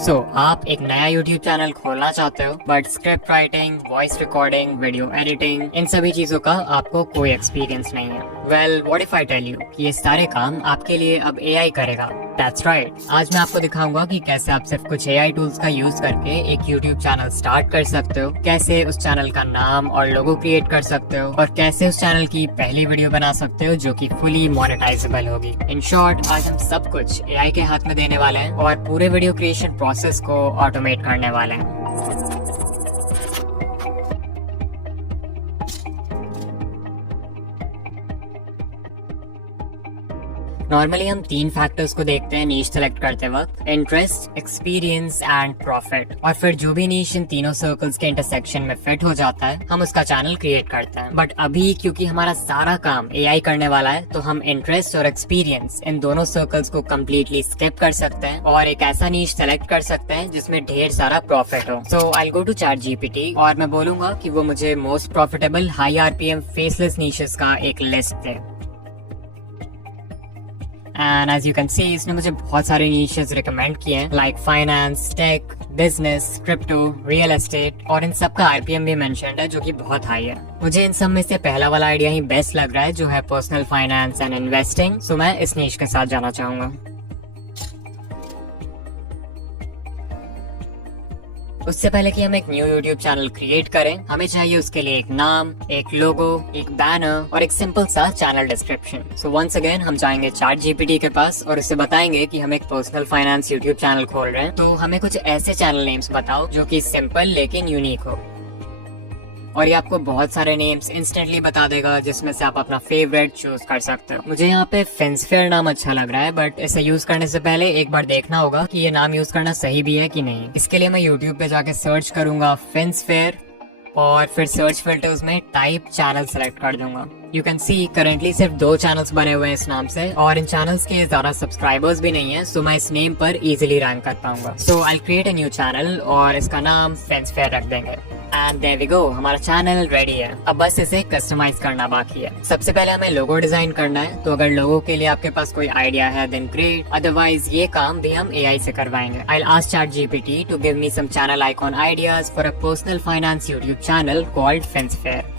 आप एक नया YouTube चैनल खोलना चाहते हो but script writing, voice recording, video editing, इन सभी चीजों का आपको कोई एक्सपीरियंस नहीं है। Well, what if I tell you कि ये सारे काम आपके लिए अब AI करेगा। That's right। आज मैं आपको दिखाऊंगा कि कैसे आप सिर्फ कुछ AI टूल्स का यूज करके एक YouTube चैनल स्टार्ट कर सकते हो, कैसे उस चैनल का नाम और लोगो क्रिएट कर सकते हो और कैसे उस चैनल की पहली वीडियो बना सकते हो जो कि फुली मोनेटाइजेबल होगी। इन शॉर्ट, आज हम सब कुछ AI के हाथ में देने वाले हैं और पूरे वीडियो क्रिएशन प्रोसेस को ऑटोमेट करने वाले हैं। नॉर्मली हम 3 फैक्टर्स को देखते हैं नीश सेलेक्ट करते वक्त: इंटरेस्ट, एक्सपीरियंस एंड प्रॉफिट। और फिर जो भी नीश इन तीनों सर्कल्स के इंटरसेक्शन में फिट हो जाता है, हम उसका चैनल क्रिएट करते हैं। बट अभी क्योंकि हमारा सारा काम AI करने वाला है, तो हम इंटरेस्ट और एक्सपीरियंस इन दोनों सर्कल्स को कम्प्लीटली स्किप कर सकते हैं और एक ऐसा नीश सेलेक्ट कर सकते हैं जिसमें ढेर सारा प्रॉफिट हो। सो आई गो टू ChatGPT और मैं बोलूंगा कि वो मुझे most profitable high RPM faceless niches का एक लिस्ट दे। And as you can see, इसने मुझे बहुत सारे नीशेस रिकमेंड किए हैं, like finance, tech, business, crypto, real estate, और इन सब का RPM भी मेंशन्ड है जो कि बहुत हाई है। मुझे इन सब में से पहला वाला आइडिया ही बेस्ट लग रहा है, जो है पर्सनल फाइनेंस एंड इन्वेस्टिंग। सो मैं इस नीश के साथ जाना चाहूंगा। उससे पहले कि हम एक न्यू YouTube चैनल क्रिएट करें, हमें चाहिए उसके लिए एक नाम, एक लोगो, एक बैनर और एक सिंपल सा channel description. So once again हम जाएंगे ChatGPT के पास और उससे बताएंगे कि हम एक पर्सनल फाइनेंस YouTube चैनल खोल रहे हैं, तो हमें कुछ ऐसे चैनल नेम्स बताओ जो कि सिंपल लेकिन यूनिक हो। और ये आपको बहुत सारे नेम्स इंस्टेंटली बता देगा, जिसमें से आप अपना फेवरेट चूज कर सकते हो। मुझे यहाँ पे फिन्सफेयर नाम अच्छा लग रहा है, बट इसे यूज करने से पहले एक बार देखना होगा कि ये नाम यूज करना सही भी है कि नहीं। इसके लिए मैं YouTube पे जाके सर्च करूंगा फिन्सफेयर और फिर सर्च फिल्टर्स में टाइप चैनल सेलेक्ट कर दूंगा। यू कैन सी करेंटली सिर्फ 2 चैनल्स बने हुए हैं इस नाम से और इन चैनल्स के ज्यादा सब्सक्राइबर्स भी नहीं है, सो मैं इस नेम पर इजीली रैंक कर पाऊंगा। So I create a new channel और इसका नाम फिन्सफेयर रख देंगे। एंड देयर वी गो, हमारा चैनल रेडी है। अब बस इसे कस्टमाइज करना बाकी है। सबसे पहले हमें लोगो डिजाइन करना है, तो अगर लोगो के लिए आपके पास कोई आइडिया है देन ग्रेट, अदरवाइज ये काम भी हम AI से करवाएंगे। I will ask ChatGPT to give me some channel icon ideas for a personal finance YouTube channel called Finsfair.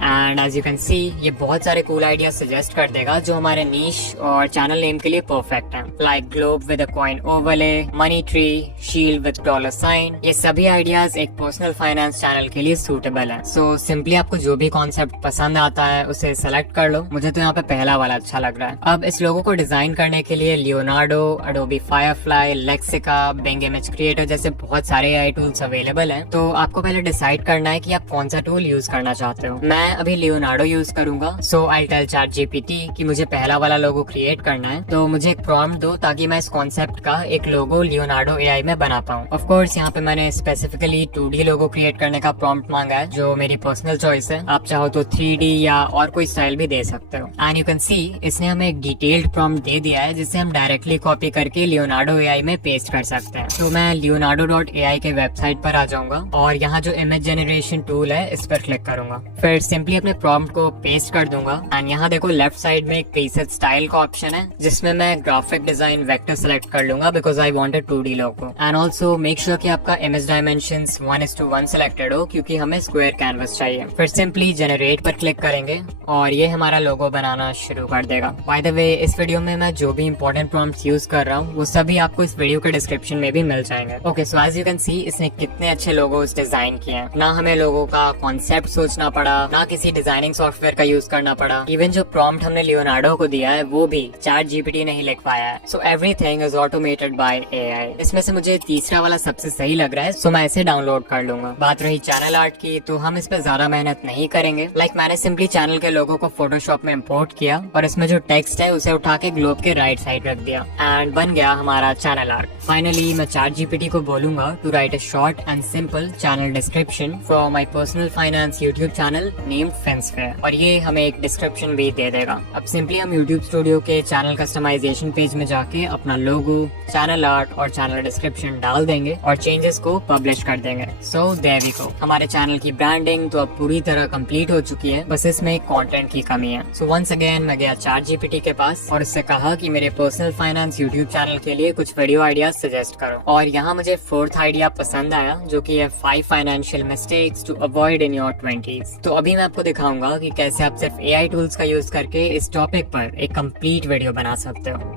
And as you can see, ये बहुत सारे कूल आइडिया सजेस्ट कर देगा जो हमारे नीश और चैनल नेम के लिए परफेक्ट हैं, like globe with a coin overlay, money tree, shield with dollar sign. ये सभी आइडियाज एक पर्सनल फाइनेंस चैनल के लिए सूटेबल है। सो सिंपली आपको जो भी कॉन्सेप्ट पसंद आता है उसे सेलेक्ट कर लो। मुझे तो यहाँ पे पहला वाला अच्छा लग रहा है। अब इस लोगो को डिजाइन करने के लिए Leonardo, Adobe Firefly, Lexica, Bing image creator जैसे बहुत सारे AI टूल्स अवेलेबल हैं। तो आपको पहले डिसाइड करना है कि आप कौन सा टूल यूज करना चाहते हो। मैं अभी लियोनार्डो यूज करूंगा। सो आई टेल ChatGPT कि मुझे पहला वाला लोगो क्रिएट करना है, तो मुझे एक प्रॉम्प्ट दो ताकि मैं इस कॉन्सेप्ट का एक लोगो लियोनार्डो AI में बना पाऊँ। ऑफ कोर्स यहाँ पे मैंने स्पेसिफिकली 2D लोगो क्रिएट करने का प्रॉम्प्ट मांगा है, जो मेरी पर्सनल चॉइस है। आप चाहो तो 3D या और कोई स्टाइल भी दे सकते हो। एंड यू कैन सी, इसने हमें एक डिटेल्ड प्रॉम्प्ट दे दिया है जिसे हम डायरेक्टली कॉपी करके लियोनार्डो AI में पेस्ट कर सकते हैं। तो मैं leonardo.ai के वेबसाइट पर आ जाऊंगा और यहाँ जो इमेज जनरेशन टूल है इस पर क्लिक करूंगा। फिर सिंपली अपने प्रॉम्प्ट को पेस्ट कर दूंगा। एंड यहाँ देखो लेफ्ट साइड में एक प्रीसेट स्टाइल का ऑप्शन है, जिसमें मैं ग्राफिक डिजाइन वेक्टर सेलेक्ट कर लूंगा because I want a 2D logo. And also make sure कि आपका इमेज डायमेंशंस 1:1 सेलेक्टेड हो, क्योंकि हमें स्क्वायर कैनवस चाहिए। फिर सिंपली जनरेट पर क्लिक करेंगे और ये हमारा लोगो बनाना शुरू कर देगा। बाय द वे, इस वीडियो में मैं जो भी इंपॉर्टेंट प्रॉम्प्ट्स यूज कर रहा हूँ वो सभी आपको इस वीडियो के डिस्क्रिप्शन में भी मिल जाएंगे। Okay, so as you can see, इसने कितने अच्छे लोगोस डिजाइन किए हैं। ना हमें लोगो का कॉन्सेप्ट सोचना पड़ा, ना किसी डिजाइनिंग सॉफ्टवेयर का यूज करना पड़ा। इवन जो प्रॉम्प्ट हमने लियोनार्डो को दिया है वो भी ChatGPT ने ही लिख पाया है। So everything is automated by AI। इसमें से मुझे तीसरा वाला सबसे सही लग रहा है, सो मैं इसे डाउनलोड कर लूंगा। बात रही चैनल आर्ट की, तो हम इस पे ज्यादा मेहनत नहीं करेंगे। मैंने सिंपली चैनल के लोगो को फोटोशॉप में इम्पोर्ट किया और इसमें जो टेक्स्ट है उसे उठा के ग्लोब के राइट साइड रख दिया एंड बन गया हमारा चैनल आर्ट। फाइनली मैं ChatGPT को बोलूंगा to write a short and simple channel description for my personal finance YouTube channel named Fensfair और ये हमें एक डिस्क्रिप्शन भी दे देगा। अब सिंपली हम YouTube स्टूडियो के चैनल कस्टमाइजेशन पेज में जाके अपना लोगो, चैनल आर्ट और चैनल डिस्क्रिप्शन डाल देंगे और चेंजेस को पब्लिश कर देंगे। सो देयर वी गो, हमारे चैनल की ब्रांडिंग तो अब पूरी तरह कंप्लीट हो चुकी है, बस इसमें कंटेंट की कमी है। सो वंस अगेन मैं गया ChatGPT के पास और उससे कहा कि मेरे पर्सनल फाइनेंस यूट्यूब चैनल के लिए कुछ वीडियो आइडियाज सजेस्ट करो। और यहाँ मुझे 4th आइडिया पसंद आया, जो कि है 5 financial mistakes to avoid in your 20s। तो अभी मैं आपको दिखाऊंगा कि कैसे आप सिर्फ AI टूल्स का यूज करके इस टॉपिक पर एक कंप्लीट वीडियो बना सकते हो।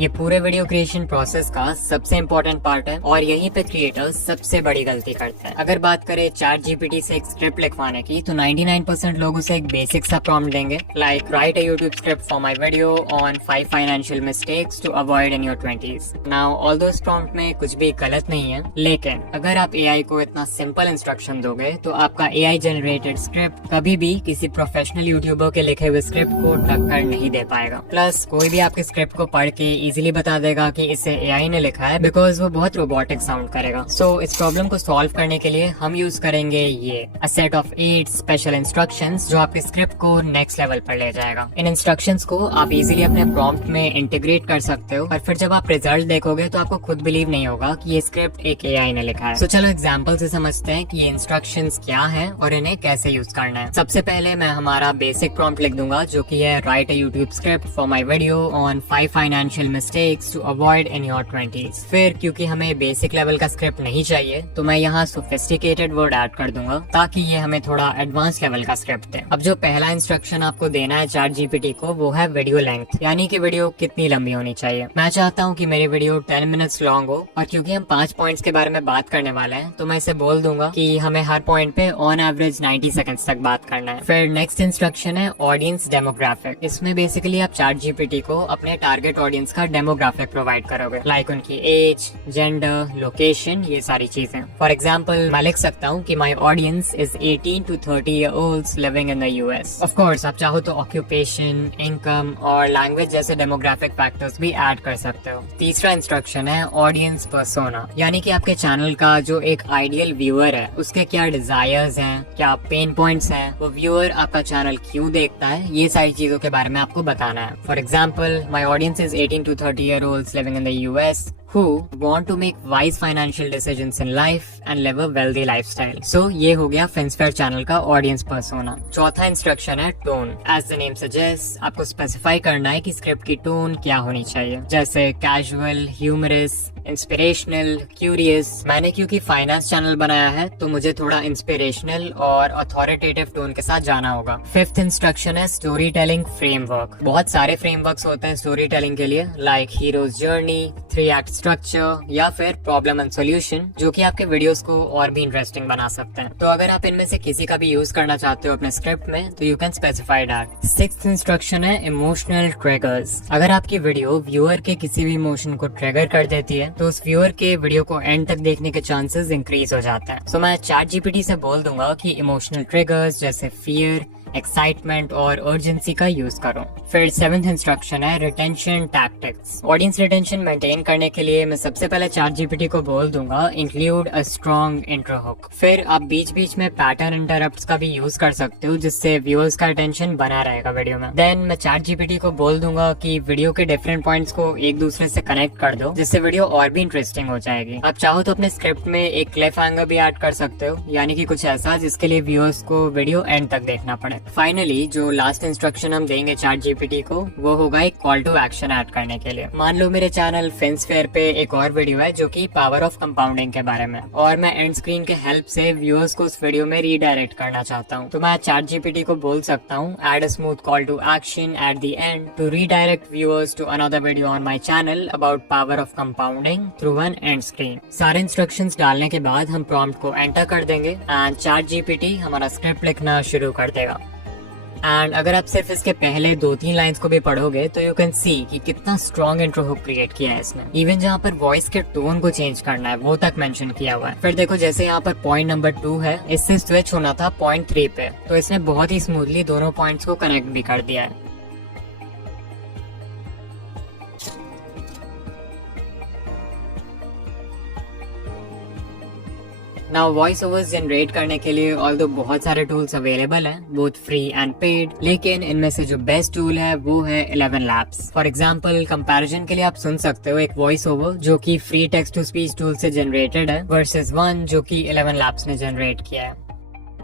ये पूरे वीडियो क्रिएशन प्रोसेस का सबसे इम्पोर्टेंट पार्ट है और यहीं पे क्रिएटर्स सबसे बड़ी गलती करते हैं। अगर बात करें ChatGPT से एक स्क्रिप्ट लिखवाने की, तो 99% लोग उसे एक बेसिक सा प्रॉम्प्ट देंगे, like write a YouTube script for my video on 5 financial mistakes to avoid in your 20s। Now although इस प्रॉम्प्ट में कुछ भी गलत नहीं है, लेकिन अगर आप AI को इतना सिंपल इंस्ट्रक्शन दोगे तो आपका AI जनरेटेड स्क्रिप्ट कभी भी किसी प्रोफेशनल यूट्यूबर के लिखे हुए स्क्रिप्ट को टक्कर नहीं दे पाएगा। प्लस कोई भी आपके स्क्रिप्ट को पढ़ के इजीली बता देगा कि इसे AI ने लिखा है, बिकॉज वो बहुत रोबोटिक साउंड करेगा। सो इस प्रॉब्लम को सॉल्व करने के लिए हम यूज करेंगे ये a set of 8 special instructions, जो आपके स्क्रिप्ट को नेक्स्ट लेवल पर ले जाएगा। इन इंस्ट्रक्शंस को आप इजीली अपने प्रॉम्प्ट में इंटीग्रेट कर सकते हो और फिर जब आप रिजल्ट देखोगे तो आपको खुद बिलीव नहीं होगा कि ये स्क्रिप्ट एक AI ने लिखा है। तो चलो एग्जाम्पल से समझते हैं कि ये इंस्ट्रक्शंस क्या है और इन्हें कैसे यूज करना है। सबसे पहले मैं हमारा बेसिक प्रॉम्प्ट लिख दूंगा, जो कि है write a YouTube script for my video on 5 financial mistakes to avoid in your 20s। फिर क्योंकि हमें बेसिक लेवल का स्क्रिप्ट नहीं चाहिए, तो मैं यहाँ सोफिस्टिकेटेड वर्ड ऐड कर दूंगा ताकि ये हमें थोड़ा एडवांस लेवल का स्क्रिप्ट दे। अब जो पहला इंस्ट्रक्शन आपको देना है ChatGPT को, वो है वीडियो लेंथ, यानी कि वीडियो कितनी लंबी होनी चाहिए। मैं चाहता हूँ कि मेरी वीडियो 10 मिनट्स लॉन्ग हो, और क्योंकि हम 5 पॉइंट्स के बारे में बात करने वाले हैं, तो मैं इसे बोल दूंगा कि हमें हर पॉइंट पे ऑन एवरेज 90 सेकंड्स तक बात करना है। फिर नेक्स्ट इंस्ट्रक्शन है ऑडियंस डेमोग्राफिक। इसमें बेसिकली आप ChatGPT को अपने टारगेट ऑडियंस का डेमोग्राफिक प्रोवाइड करोगे, लाइक उनकी एज, जेंडर, लोकेशन, ये सारी चीजें। फॉर एग्जाम्पल मैं लिख सकता हूँ कि my audience is 18 to 30 year olds living in the US। Of course आप चाहो तो ऑक्यूपेशन, इनकम और लैंग्वेज जैसे डेमोग्राफिक फैक्टर्स भी ऐड कर सकते हो। तीसरा इंस्ट्रक्शन है ऑडियंस पर्सोना, यानी कि आपके चैनल का जो एक आइडियल व्यूअर है, उसके क्या डिजायर्स हैं, क्या पेन पॉइंट्स हैं, वो व्यूअर आपका चैनल क्यों देखता है, ये सारी चीजों के बारे में आपको बताना है। For example my audience is 18 to 30 year olds living in the US who want to make wise financial decisions in life and live a wealthy lifestyle. So ये हो गया फेंसफेयर चैनल का ऑडियंस पर्सोना। चौथा इंस्ट्रक्शन है tone. As the name suggest, आपको specify करना है कि स्क्रिप्ट की टोन क्या होनी चाहिए, जैसे कैजुअल, ह्यूमरस, इंस्पिरेशनल, क्यूरियस। मैंने क्योंकि फाइनेंस चैनल बनाया है, तो मुझे थोड़ा इंस्पिरेशनल और अथॉरिटेटिव टोन के साथ जाना होगा। फिफ्थ इंस्ट्रक्शन है स्टोरी टेलिंग फ्रेमवर्क। बहुत सारे फ्रेमवर्क्स होते हैं स्टोरी टेलिंग के लिए, like heroes journey, 3 act structure या फिर प्रॉब्लम एंड सॉल्यूशन, जो कि आपके वीडियोस को और भी इंटरेस्टिंग बना सकते हैं। तो अगर आप इनमें से किसी का भी यूज करना चाहते हो अपने स्क्रिप्ट में, तो you can specify that. Sixth instruction है इमोशनल ट्रिगर्स। अगर आपकी वीडियो व्यूअर के किसी भी इमोशन को ट्रिगर कर देती है, तो उस व्यूअर के वीडियो को एंड तक देखने के चांसेस इंक्रीज हो जाते हैं। सो मैं ChatGPT से बोल दूंगा कि इमोशनल ट्रिगर्स जैसे फियर, एक्साइटमेंट और अर्जेंसी का यूज करो। फिर 7th इंस्ट्रक्शन है retention tactics. Audience retention maintain करने के लिए मैं सबसे पहले ChatGPT को बोल दूंगा include a strong intro hook. फिर आप बीच बीच में पैटर्न इंटरप्ट्स का भी यूज कर सकते हो, जिससे व्यूअर्स का अटेंशन बना रहेगा वीडियो में। देन मैं ChatGPT को बोल दूंगा कि वीडियो के डिफरेंट पॉइंट्स को एक दूसरे से कनेक्ट कर दो, जिससे वीडियो और भी इंटरेस्टिंग हो जाएगी। आप चाहो तो अपने स्क्रिप्ट में एक क्लिफ हैंगर भी ऐड कर सकते हो, यानी कि कुछ ऐसा जिसके लिए व्यूअर्स को वीडियो एंड तक देखना पड़े। फाइनली जो लास्ट इंस्ट्रक्शन हम देंगे ChatGPT को, वो होगा एक कॉल टू एक्शन ऐड करने के लिए। मान लो मेरे चैनल फेंसफेयर पे एक और वीडियो है जो कि पावर ऑफ कंपाउंडिंग के बारे में, और मैं एंड स्क्रीन के हेल्प से व्यूअर्स को उस वीडियो में रीडायरेक्ट करना चाहता हूँ। तो मैं ChatGPT को बोल सकता हूँ add a smooth call to action at the end to redirect viewers to another video on my channel about power of compounding through one end screen. सारे इंस्ट्रक्शंस डालने के बाद हम प्रॉम्प्ट को एंटर कर देंगे एंड ChatGPT हमारा script लिखना शुरू कर देगा। एंड अगर आप सिर्फ इसके पहले 2-3 लाइंस को भी पढ़ोगे, तो यू कैन सी कि कितना स्ट्रॉन्ग इंट्रो हुक क्रिएट किया है इसने। इवन जहाँ पर वॉइस के टोन को चेंज करना है, वो तक मेंशन किया हुआ है। फिर देखो जैसे यहाँ पर पॉइंट नंबर 2 है, इससे स्विच होना था पॉइंट 3 पे, तो इसने बहुत ही स्मूथली दोनों पॉइंट्स को कनेक्ट भी कर दिया है। नाउ वॉइस ओवर्स जनरेट करने के लिए ऑल्दो बहुत सारे टूल्स अवेलेबल हैं, बोथ फ्री एंड पेड, लेकिन इनमें से जो बेस्ट टूल है वो है 11 Labs। फॉर एग्जांपल कंपैरिजन के लिए आप सुन सकते हो एक वॉइस ओवर जो कि free text to speech tool से जनरेटेड है वर्सेस वन जो कि 11 Labs ने जनरेट किया है।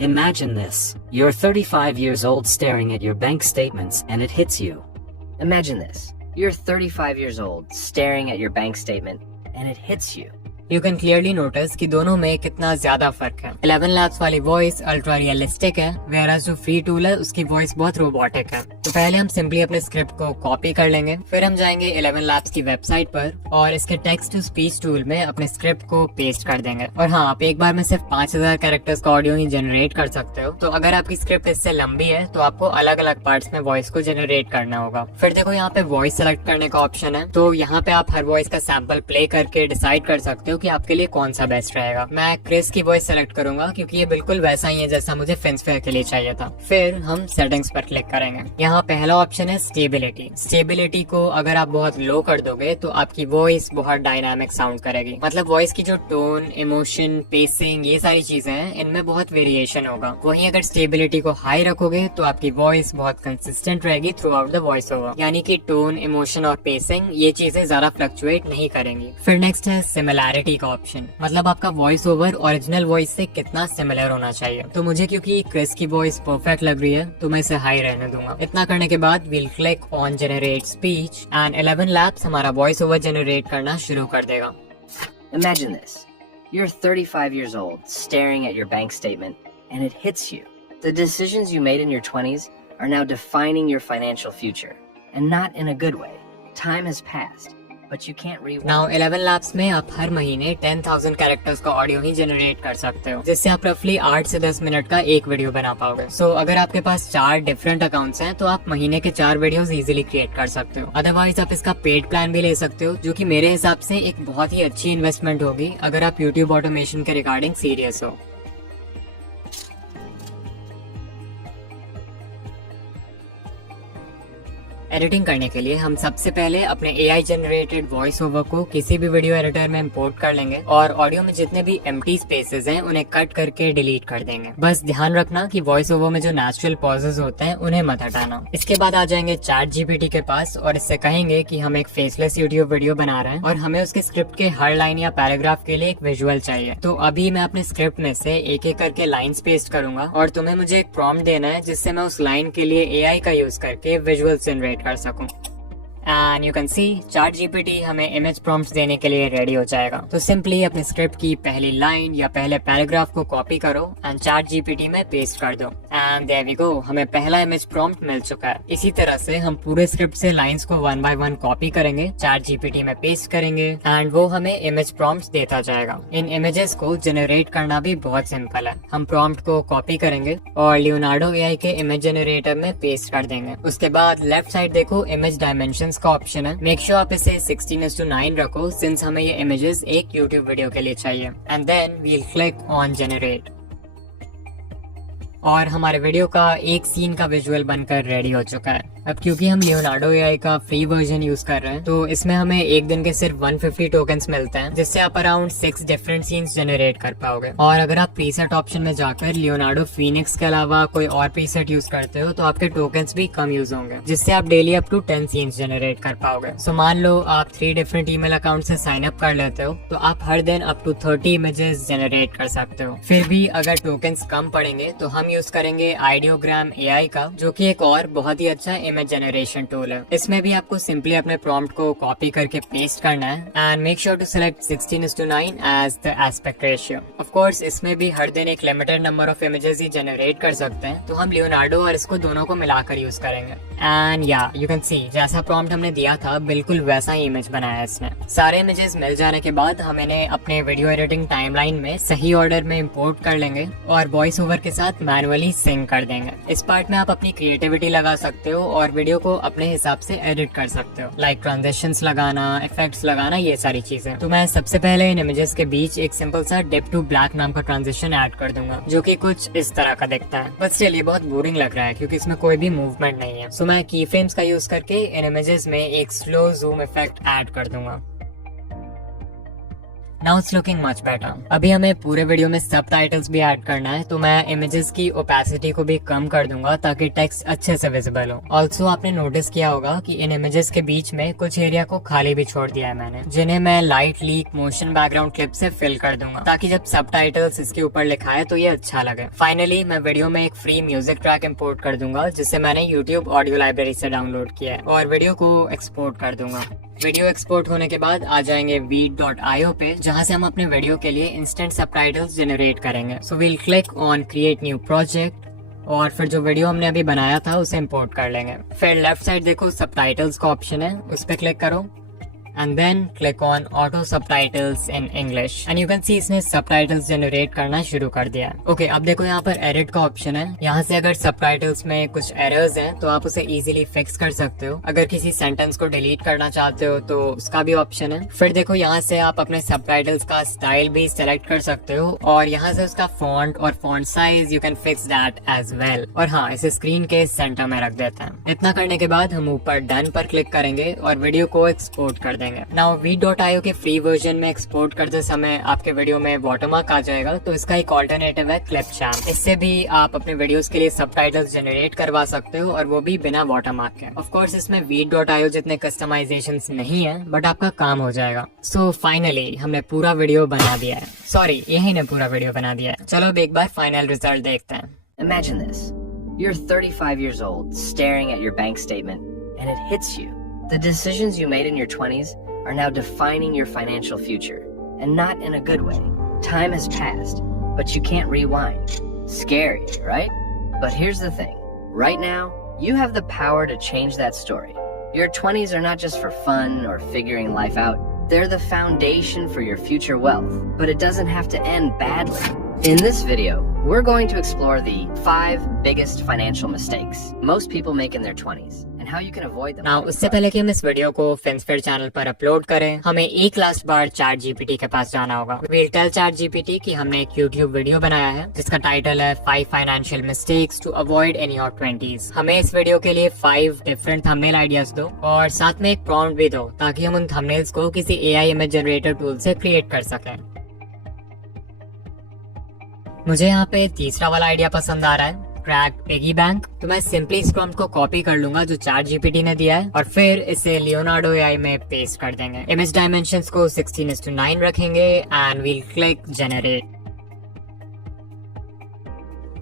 Imagine this. You're 35 years old staring at your bank statements and it hits you. Imagine this. You're 35 years old staring at your bank statement and it hits you. You can clearly notice कि दोनों में कितना ज्यादा फर्क है। 11 Labs वाली voice ultra realistic है, whereas जो फ्री टूल है उसकी वॉइस बहुत रोबोटिक है। तो पहले हम सिंपली अपने स्क्रिप्ट को कॉपी कर लेंगे, फिर हम जाएंगे 11 Labs की वेबसाइट पर और इसके टेक्स्ट टू स्पीच टूल में अपने स्क्रिप्ट को पेस्ट कर देंगे। और हाँ, आप एक बार में सिर्फ 5000 कैरेक्टर्स का ऑडियो ही जनरेट कर सकते हो, तो अगर आपकी स्क्रिप्ट इससे लंबी है तो आपको अलग अलग पार्ट्स में वॉइस को जनरेट करना होगा। फिर देखो यहाँ पे वॉइस सेलेक्ट करने का ऑप्शन है, तो यहाँ पे आप हर वॉइस का सैंपल प्ले करके डिसाइड कर सकते हो कि आपके लिए कौन सा बेस्ट रहेगा। मैं क्रिस की वॉइस सेलेक्ट करूंगा क्योंकि ये बिल्कुल वैसा ही है जैसा मुझे फिंसफेयर के लिए चाहिए था। फिर हम सेटिंग्स पर क्लिक करेंगे। यहाँ पहला ऑप्शन है स्टेबिलिटी। स्टेबिलिटी को अगर आप बहुत लो कर दोगे तो आपकी वॉइस बहुत डायनामिक साउंड करेगी, मतलब वॉइस की जो टोन, इमोशन, पेसिंग, ये सारी चीजें हैं इनमें बहुत वेरिएशन होगा। वहीं अगर स्टेबिलिटी को हाई रखोगे तो आपकी वॉइस बहुत कंसिस्टेंट रहेगी through out the voice over, यानी कि टोन, इमोशन और पेसिंग ये चीजें ज्यादा फ्लक्चुएट नहीं करेंगी। फिर नेक्स्ट है सिमिलैरिटी का ऑप्शन, मतलब आपका वॉइस ओवर ओरिजिनल वॉइस से कितना सिमिलर होना चाहिए। तो मुझे क्योंकि क्रिस की वॉइस परफेक्ट लग रही है तो मैं इसे हाई रहने दूंगा। इतना करने के बाद we'll click on generate speech and 11 Labs हमारा वॉइस ओवर जनरेट करना शुरू कर देगा। Imagine this. You're 35 years old staring at your bank statement and it hits you. The decisions you made in your 20s are now defining your financial future, and not in a good way. Time has passed. But you can't rewind. Now 11 Labs में आप हर महीने 10,000 characters का audio ही generate कर सकते हो, जिससे आप रफली 8 से 10 मिनट का एक वीडियो बना पाओगे। सो अगर आपके पास 4 डिफरेंट अकाउंट्स हैं तो आप महीने के 4 वीडियोस इजीली क्रिएट कर सकते हो। अदरवाइज आप इसका पेड प्लान भी ले सकते हो, जो कि मेरे हिसाब से एक बहुत ही अच्छी इन्वेस्टमेंट होगी अगर आप यूट्यूब ऑटोमेशन के रिगार्डिंग सीरियस हो। एडिटिंग करने के लिए हम सबसे पहले अपने AI जनरेटेड वॉइस ओवर को किसी भी वीडियो एडिटर में इंपोर्ट कर लेंगे और ऑडियो में जितने भी एम्प्टी स्पेसेस हैं उन्हें कट करके डिलीट कर देंगे। बस ध्यान रखना कि वॉइस ओवर में जो नेचुरल पॉजेस होते हैं उन्हें मत हटाना। इसके बाद आ जाएंगे चैट GPT के पास और इससे कहेंगे कि हम एक फेसलेस यूट्यूब वीडियो बना रहे हैं और हमें उसके स्क्रिप्ट के हर लाइन या पैराग्राफ के लिए एक विजुअल चाहिए। तो अभी मैं अपने स्क्रिप्ट में से एक एक करके लाइन्स पेस्ट करूंगा और तुम्हें मुझे एक प्रॉम्प्ट देना है जिससे मैं उस लाइन के लिए AI का यूज करके विजुअल जनरेट कर सकूं। And you can C chat GPT हमें इमेज प्रॉम्प्ट्स देने के लिए रेडी हो जाएगा। तो सिंपली अपने स्क्रिप्ट की पहली लाइन या पहले पैराग्राफ को कॉपी करो एंड चैट GPT में पेस्ट कर दो एंड देयर वी गो, हमें पहला इमेज प्रॉम्प्ट मिल चुका है। इसी तरह से हम पूरे स्क्रिप्ट से लाइंस को 1 बाय 1 कॉपी करेंगे, चैट GPT में पेस्ट करेंगे एंड वो हमें इमेज प्रॉम्प्ट्स देता जाएगा। इन इमेजेस को जनरेट करना भी बहुत सिंपल है। हम प्रॉम्प्ट को कॉपी करेंगे और लियोनार्डो AI के इमेज जनरेटर में पेस्ट कर देंगे। उसके बाद लेफ्ट साइड देखो इमेज डायमेंशंस का ऑप्शन है। मेक श्योर आप इसे 16:9 रखो सिंस हमें ये इमेजेस एक यूट्यूब वीडियो के लिए चाहिए and then we'll click on generate और हमारे वीडियो का एक सीन का विजुअल बनकर रेडी हो चुका है। अब क्योंकि हम लियोनार्डो AI का फ्री वर्जन यूज कर रहे हैं तो इसमें हमें एक दिन के सिर्फ 150 टोकन्स मिलते हैं, जिससे आप अराउंड 6 डिफरेंट सीन्स जनरेट कर पाओगे। और अगर आप प्रीसेट ऑप्शन में जाकर लियोनार्डो फीनिक्स के अलावा कोई और प्रीसेट यूज करते हो तो आपके टोकन्स भी कम यूज होंगे, जिससे आप daily up to 10 scenes generate कर पाओगे। सो मान लो आप 3 डिफरेंट ईमेल अकाउंट से साइन अप कर लेते हो तो आप हर दिन अप टू 30 इमेजेस जनरेट कर सकते हो। फिर भी अगर टोकन्स कम पड़ेंगे तो हम यूज करेंगे आइडियोग्राम AI का, जो कि एक और बहुत ही अच्छा इमेज जनरेशन टूल है। इसमें भी आपको सिंपली अपने प्रॉम्प्ट को कॉपी करके पेस्ट करना है and make sure to select 16:9 as the aspect ratio. Of course इसमें भी हर दिन एक लिमिटेड नंबर ऑफ इमेजेस ही जनरेट कर सकते हैं, तो हम लियोनार्डो और इसको दोनों को मिलाकर यूज करेंगे। एंड या यू कैन सी जैसा प्रॉम्प्ट हमने दिया था बिल्कुल वैसा ही इमेज बनाया इसने। सारे इमेजेस मिल जाने के बाद हम इन्हें अपने वीडियो एडिटिंग टाइमलाइन में सही ऑर्डर में इंपोर्ट कर लेंगे और वॉइस ओवर के साथ मैनुअली सिंक कर देंगे। इस पार्ट में आप अपनी क्रिएटिविटी लगा सकते हो और वीडियो को अपने हिसाब से एडिट कर सकते हो, लाइक ट्रांजिशंस लगाना, इफेक्ट्स लगाना, ये सारी चीजें। तो मैं सबसे पहले इन इमेजेस के बीच एक सिंपल सा डिप टू ब्लैक नाम का ट्रांजिशन ऐड कर दूंगा, जो कि कुछ इस तरह का दिखता है। बट स्टिल ये बहुत बोरिंग लग रहा है क्योंकि इसमें कोई भी मूवमेंट नहीं है। सो मैं की फ्रेम्स का यूज करके इन इमेजेस में एक स्लो जूम इफेक्ट ऐड कर दूंगा। Now it's looking much better. अभी हमें पूरे वीडियो में सबटाइटल्स भी ऐड करना है, तो मैं इमेजेस की ओपेसिटी को भी कम कर दूंगा ताकि टेक्स्ट अच्छे से विजिबल हो। ऑल्सो आपने नोटिस किया होगा कि इन इमेजेस के बीच में कुछ एरिया को खाली भी छोड़ दिया है मैंने, जिन्हें मैं light leak motion background clip से फिल कर दूंगा ताकि जब सबटाइटल्स इसके ऊपर लिखा है तो ये अच्छा लगे। फाइनली मैं वीडियो में एक फ्री म्यूजिक ट्रैक इंपोर्ट कर दूंगा जिसे मैंने यूट्यूब ऑडियो लाइब्रेरी से डाउनलोड किया है और वीडियो को एक्सपोर्ट कर दूंगा। वीडियो एक्सपोर्ट होने के बाद आ जाएंगे veed.io पे, जहां से हम अपने वीडियो के लिए इंस्टेंट सबटाइटल्स जनरेट करेंगे। So we'll click on create new project और फिर जो वीडियो हमने अभी बनाया था उसे इंपोर्ट कर लेंगे। फिर लेफ्ट साइड देखो सबटाइटल्स का ऑप्शन है, उस पर क्लिक करो and then click on auto subtitles in English and you can see इसने subtitles generate करना शुरू कर दिया है। ओके, अब देखो यहाँ पर edit का ऑप्शन है। यहाँ से अगर subtitles में कुछ errors हैं तो आप उसे easily fix कर सकते हो। अगर किसी sentence को delete करना चाहते हो तो उसका भी ऑप्शन है। फिर देखो यहाँ से आप अपने subtitles का स्टाइल भी select कर सकते हो और यहाँ से उसका font और font size you can fix that as well। और हाँ, इसे स्क्रीन के सेंटर में रख देते हैं। इतना करने के बाद हम ऊपर डन पर क्लिक करेंगे और वीडियो को एक्सपोर्ट कर देंगे। नाउ veed.io के फ्री वर्जन में एक्सपोर्ट करते समय आपके वीडियो में वाटरमार्क आ जाएगा, तो इसका एक ऑल्टरनेटिव है क्लिपचार्म। इससे भी आप अपने वीडियोस के लिए सबटाइटल्स जनरेट करवा सकते हो और वो भी बिना वाटरमार्क के। ऑफ कोर्स इसमें veed.io जितने कस्टमाइजेशंस नहीं है, बट आपका काम हो जाएगा। सो फाइनली हमने पूरा वीडियो बना दिया है। सॉरी, यही ने पूरा वीडियो बना दिया है। चलो अब एक बार फाइनल रिजल्ट देखते हैं। Imagine this. You're 35 years old, staring at your bank statement, and it hits you. The decisions you made in your 20s are now defining your financial future, and not in a good way. Time has passed, but you can't rewind. Scary, right? But here's the thing. Right now, you have the power to change that story. Your 20s are not just for fun or figuring life out. They're the foundation for your future wealth, but it doesn't have to end badly. In this video, we're going to explore the 5 biggest financial mistakes most people make in their 20s and how you can avoid them. Now, उससे पहले कि हम इस video को FinSphere channel पर upload करें, हमें एक लास्ट बार ChatGPT के पास जाना होगा। We'll tell ChatGPT कि हमने एक YouTube वीडियो बनाया है जिसका टाइटल है 5 financial mistakes to avoid in your 20s। हमें इस वीडियो के लिए 5 डिफरेंट थंबनेल आइडियाज दो और साथ में एक प्रॉम्प्ट भी दो ताकि हम उन थंबनेल्स को किसी AI इमेज जनरेटर टूल से क्रिएट कर सकें। मुझे यहाँ पे तीसरा वाला आइडिया पसंद आ रहा है, क्रैक पिगी बैंक। तो मैं सिंपली इस प्रॉम्प्ट को कॉपी कर लूंगा जो ChatGPT ने दिया है और फिर इसे लियोनार्डो AI में पेस्ट कर देंगे। इमेज डायमेंशंस को 16:9 रखेंगे and we'll click generate.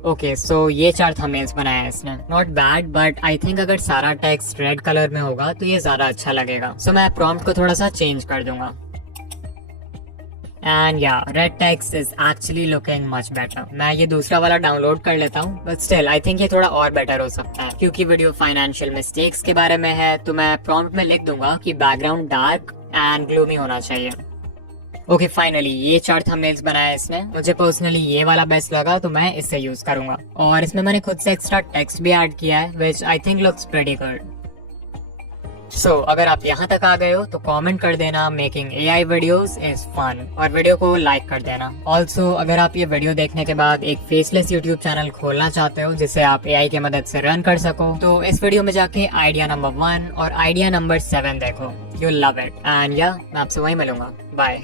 Okay, so ये 4 थंबनेल्स बनाया है इसने। Not bad, but I think अगर सारा टेक्स्ट रेड कलर में होगा तो ये ज्यादा अच्छा लगेगा। सो मैं प्रॉम्प्ट को थोड़ा सा चेंज कर दूंगा। एंड या red text is actually looking much better. मैं ये दूसरा वाला डाउनलोड कर लेता हूँ, बट स्टिल आई थिंक ये थोड़ा और बेटर हो सकता है। क्योंकि वीडियो फाइनेंशियल मिस्टेक्स के बारे में है तो मैं प्रॉम्प्ट में लिख दूंगा कि बैकग्राउंड डार्क एंड ग्लूमी होना चाहिए। ओके, फाइनली ये 4 थंबनेल्स बनाया इसने। मुझे पर्सनली ये वाला बेस्ट लगा तो मैं इसे यूज करूंगा और इसमें मैंने खुद से एक्स्ट्रा टेक्स्ट भी ऐड किया है which I think looks pretty good. So अगर आप यहाँ तक आ गए हो तो कमेंट कर देना making AI videos is fun और वीडियो को लाइक कर देना। ऑल्सो अगर आप ये वीडियो देखने के बाद एक फेसलेस YouTube चैनल खोलना चाहते हो जिसे आप AI की मदद से रन कर सको तो इस वीडियो में जाके आइडिया नंबर 1 और आइडिया नंबर 7 देखो, यू लव इट। एंड या मैं आपसे वहीं मिलूंगा। बाय।